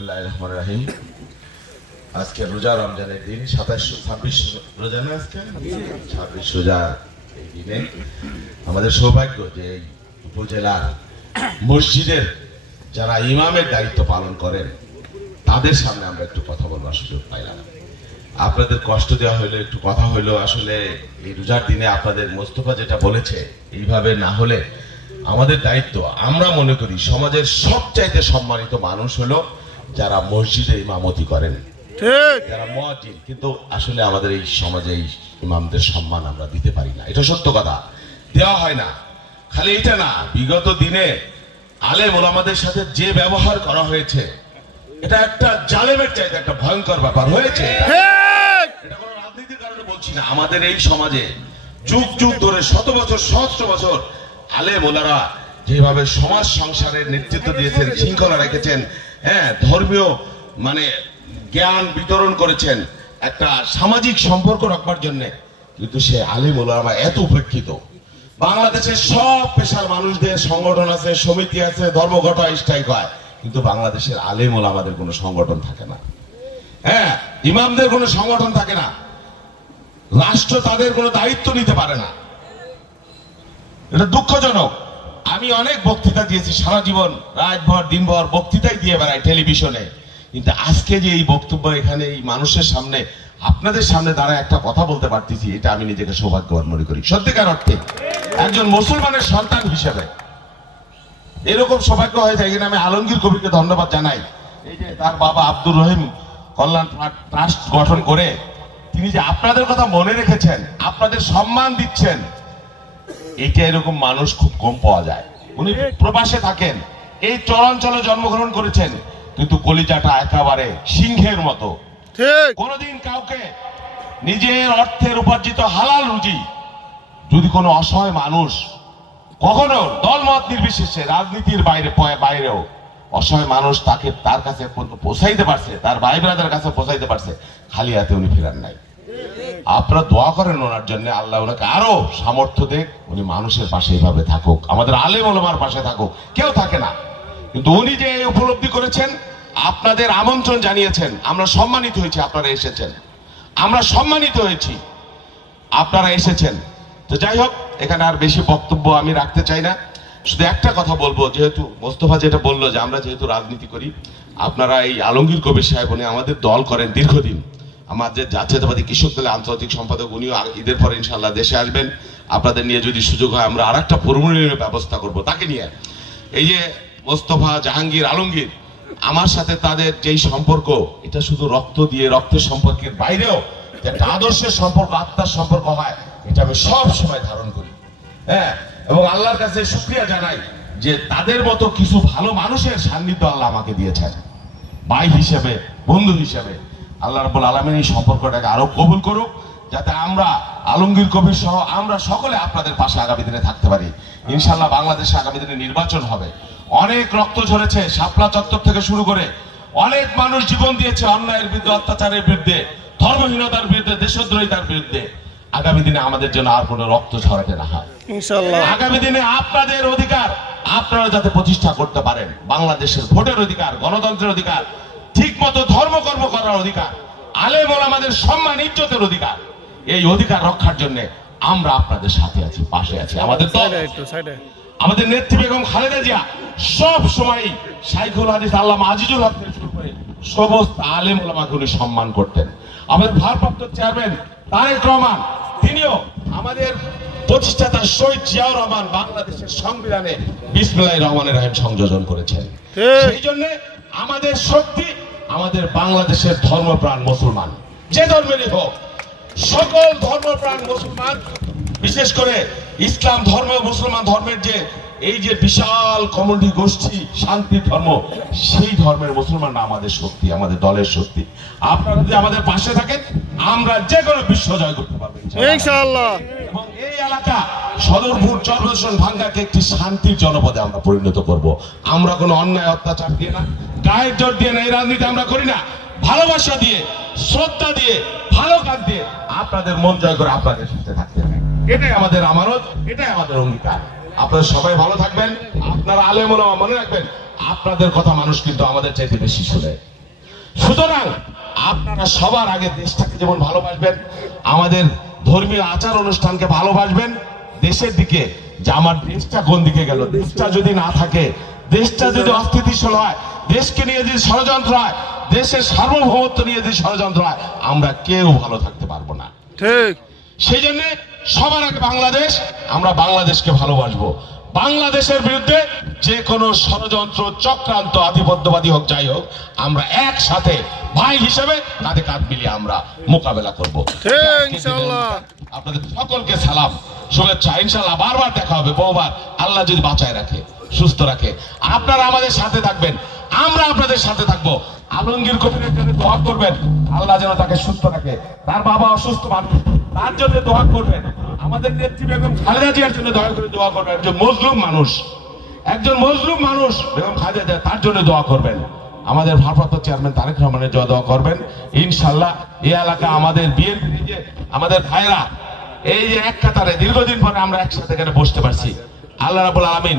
বিসমিল্লাহির রহমানির রহিম। আজকে রোজা রমজানের দিন 27-26 রোজা না, আজকে 26 রোজা। এই দিনে আমাদের সৌভাগ্য যে উপজেলার মসজিদের যারা ইমামের দায়িত্ব পালন করেন তাদের সামনে আমরা একটু কথা বলবার সুযোগ পাইলাম। আপনাদের কষ্ট দেওয়া হইলো, একটু কথা হইলো। আসলে এই রোজার দিনে আপনাদের মোস্তফা যেটা বলেছে, এইভাবে না হলে আমাদের দায়িত্ব, আমরা মনে করি সমাজের সবচাইতে সম্মানিত মানুষ হলো যারা মসজিদে ইমামতি করেন, যারা মুয়াজ্জিন। কিন্তু আসলে আমাদের এই সমাজে এই ইমামদের সম্মান আমরা দিতে পারি না, এটা সত্য কথা, দেওয়া হয় না। খালি এটা না, বিগত দিনে আলেম ওলামাদের সাথে যে ব্যবহার করা হয়েছে এটা একটা জালেমের চাইতে একটা ভয়ঙ্কর ব্যাপার হয়েছে। এটা কোনো রাজনীতির কারণে বলছি না, আমাদের এই সমাজে যুগ যুগ ধরে শত বছর সহস্র বছর আলেম ওলারা যেভাবে সমাজ সংসারের নেতৃত্ব দিয়েছেন, শৃঙ্খলা রেখেছেন, হ্যাঁ, ধর্মীয় মানে জ্ঞান বিতরণ করেছেন একটা সামাজিক সম্পর্ক রাখবার জন্য, কিন্তু সে আলেম ওলামা এত উপেক্ষিত। বাংলাদেশের সব পেশার মানুষদের সংগঠন আছে, সমিতি আছে, ধর্মঘট হয়, স্ট্রাইক হয়, কিন্তু বাংলাদেশের আলেম ওলামাদের কোনো সংগঠন থাকে না, হ্যাঁ, ইমামদের কোনো সংগঠন থাকে না, রাষ্ট্র তাদের কোনো দায়িত্ব নিতে পারে না। এটা দুঃখজনক। আমি অনেক বক্তৃতা দিয়েছি সারা জীবন, রাতভর দিনভর বক্তৃতাই দিয়ে বেড়াই টেলিভিশনে, কিন্তু আজকে যে এই বক্তব্য এখানে এই মানুষের সামনে আপনাদের সামনে দাঁড়ায় একটা কথা বলতে পারতেছি, এটা আমি নিজেকে সৌভাগ্যবান মনে করি। সত্যিকার অর্থে একজন মুসলমানের সন্তান হিসেবে এরকম সৌভাগ্য হয়ে যায়। এখানে আমি আলমগীর কবিরকে ধন্যবাদ জানাই। এই যে তার বাবা আব্দুর রহিম কল্যাণ ট্রাস্ট গঠন করে তিনি যে আপনাদের কথা মনে রেখেছেন, আপনাদের সম্মান দিচ্ছেন, এটা এরকম মানুষ খুব কম পাওয়া যায়। উনি প্রবাসে থাকেন, এই চরাঞ্চলে জন্মগ্রহণ করেছেন, কিন্তু কলিজাটা একেবারে সিংহের মতো। কোনদিন কাউকে নিজের অর্থের উপার্জিত হালাল রুজি যদি কোনো অসহায় মানুষ কখনো দলমত নির্বিশেষে রাজনীতির বাইরেও অসহায় মানুষ তাকে তার কাছে পৌঁছাইতে পারছে, তার ভাই ব্রাদার কাছে পৌঁছাইতে পারছে, খালি হাতে উনি ফেরান নাই। আপনারা দোয়া করেন ওনার জন্য, আল্লাহ ওনাকে আরো সামর্থ্য দেখ, উনি মানুষের পাশে এইভাবে থাকুক, আমাদের আলেম ওলামার পাশে থাকুক। কেউ থাকে না, কিন্তু উনি যে উপলব্ধি করেছেন, আপনাদের আমন্ত্রণ জানিয়েছেন, আমরা সম্মানিত হয়েছি, আপনারা এসেছেন, আমরা সম্মানিত হয়েছি, আপনারা এসেছেন। তো যাই হোক, এখানে আর বেশি বক্তব্য আমি রাখতে চাই না, শুধু একটা কথা বলবো, যেহেতু মোস্তফা যেটা বললো যে আমরা যেহেতু রাজনীতি করি, আপনারা এই আলমগীর কবির সাহেব উনি আমাদের দল করেন দীর্ঘদিন, আমাদের জাতীয়তাবাদী কৃষক দলের আন্তর্জাতিক সম্পাদক, উনিও ঈদের পরে ইনশাল্লাহ দেশে আসবেন। আপনাদের নিয়ে যদি সুযোগ হয় আমরা আরেকটা পুরোপুরির ব্যবস্থা করব তাকে নিয়ে। এই যে মোস্তফা, জাহাঙ্গীর, আলমগীর, আমার সাথে তাদের যেই সম্পর্ক, এটা শুধু রক্ত দিয়ে রক্তের সম্পর্কের বাইরেও একটা আদর্শের সম্পর্ক, আত্মার সম্পর্ক হয়, এটা আমি সব সময় ধারণ করি, হ্যাঁ, এবং আল্লাহর কাছে শুকরিয়া জানাই যে তাদের মতো কিছু ভালো মানুষের সান্নিধ্য আল্লাহ আমাকে দিয়েছেন ভাই হিসেবে, বন্ধু হিসেবে। আল্লাহ রাব্বুল আলামিন এই সম্পর্কটাকে আরো কবুল করুক, যাতে আমরা আলমগীর কবির সহ আমরা সকলে আপনাদের পাশে আগামী দিনে থাকতে পারি। ইনশাল্লাহ বাংলাদেশে আগামী দিনে নির্বাচন হবে, অনেক রক্ত ঝরেছে, শাপলা চত্বর থেকে শুরু করে অনেক মানুষ জীবন দিয়েছে অন্যায়ের বিরুদ্ধে, অত্যাচারের বিরুদ্ধে, ধর্মহীনতার বিরুদ্ধে, দেশদ্রোহিতার বিরুদ্ধে। আগামী দিনে আমাদের জন্য আর কোনো রক্ত ঝরাতে না হয় ইনশাআল্লাহ। আগামী দিনে আপনাদের অধিকার আপনারা যাতে প্রতিষ্ঠা করতে পারেন, বাংলাদেশের ভোটের অধিকার, গণতন্ত্রের অধিকার, ঠিক মতো ধর্মকর্ম করার অধিকার, আলেম ওলামাদের সম্মান ইজ্জতের অধিকার, এই অধিকার রক্ষার জন্য আমরা আপনাদের সাথে আছি, পাশে আছি। আমাদের দল, আমাদের নেত্রী বেগম খালেদা জিয়া সব সময় শাইখুল হাদিস আল্লামা আজিজুল হক থেকে শুরু করে সমস্ত আলেম ওলামাকে উনি সম্মান করতেন। আমাদের ভারপ্রাপ্ত চেয়ারম্যান তারেক রহমান, তিনিও আমাদের প্রতিষ্ঠাতা শহীদ জিয়াউর রহমান বাংলাদেশের সংবিধানে বিসমিল্লাহির রহমানির রহিম সংযোজন করেছেন। সেই জন্য আমাদের শক্তি আমাদের বাংলাদেশের ধর্মপ্রাণ মুসলমান, যে ধর্মেরই হোক, সকল ধর্মপ্রাণ মুসলমান, বিশেষ করে ইসলাম ধর্ম, মুসলমান ধর্মের যে এই যে বিশাল কমিউনিটি গোষ্ঠী, শান্তি ধর্ম, সেই ধর্মের মুসলমানরা আমাদের শক্তি, আমাদের দলের শক্তি। আপনারা যদি আমাদের পাশে থাকেন, আমরা যে কোনো বিশ্ব জয় করতে পারবো ইনশাআল্লাহ। এবং এই এলাকা সদরপুর, চরফ্যাশন, ভাঙ্গাকে একটি শান্তির জনপদে আমরা পরিণত করব। আমরা কোনো অন্যায় অত্যাচার দিয়ে না, গায়ের জোর দিয়ে না, এই রাজনীতি আমরা করি না, ভালোবাসা দিয়ে, শ্রদ্ধা দিয়ে, ভালো কাজ দিয়ে আপনাদের মন জয় করে আপনাদের সাথে থাকতে হবে। এটাই আমাদের আমানত, এটাই আমাদের অঙ্গীকার। আপনারা সবাই ভালো থাকবেন, আপনারা আলেম ওলামা মনে রাখবেন, আপনাদের কথা মানুষ কিন্তু আমাদের চাইতে বেশি শুনে। সুতরাং আপনারা সবার আগে দেশটাকে যেমন ভালোবাসবেন, আমাদের ধর্মীয় আচার অনুষ্ঠানকে ভালোবাসবেন, দেশের দিকে যে আমার দেশটা কোন দিকে গেল, দেশটা যদি না থাকে, দেশটা যদি অস্থিতিশীল হয়, দেশকে নিয়ে যদি ষড়যন্ত্র হয়, দেশের সার্বভৌমত্ব নিয়ে যদি ষড়যন্ত্র হয়, আমরা কেউ ভালো থাকতে পারবো না। ঠিক সেই জন্য সবার আগে বাংলাদেশ, আমরা বাংলাদেশকে ভালোবাসবো। বাংলাদেশের বিরুদ্ধে যে কোনো ষড়যন্ত্র, চক্রান্ত, আধিপত্যবাদী হোক, যাই হোক, আমরা একসাথে ভাই হিসেবে কাঁধে কাঁধ মিলিয়ে আমরা মোকাবেলা করব। আপনাদের সকলকে সালাম, শুভেচ্ছা। ইনশাল্লাহ বারবার দেখা হবে, বহুবার, আল্লাহ যদি বাঁচায় রাখে, সুস্থ রাখে। আপনারা আমাদের সাথে থাকবেন, আমরা আপনাদের সাথে থাকবো। আলমগীর কবিরের জন্য দোয়া করবেন, আল্লাহ যেন তাকে সুস্থ রাখে। তার বাবা অসুস্থ মানুষ, তার জন্য দোয়া করবেন। আমাদের নেত্রী বেগম খালেদা জিয়ার জন্য দয়া করে দোয়া করবেন। একজন মজলুম মানুষ বেগম খালেদা জিয়া, তার জন্য দোয়া করবেন। আমাদের ভারপ্রাপ্ত চেয়ারম্যান তারেক রহমানের জন্য দোয়া করবেন। ইনশাল্লাহ এই এলাকা আমাদের বিএনপি, যে আমাদের ভাইরা এই যে এক কাতারে দীর্ঘদিন পরে আমরা একসাথে এখানে বসতে পারছি, আল্লাহ রাব্বুল আলামিন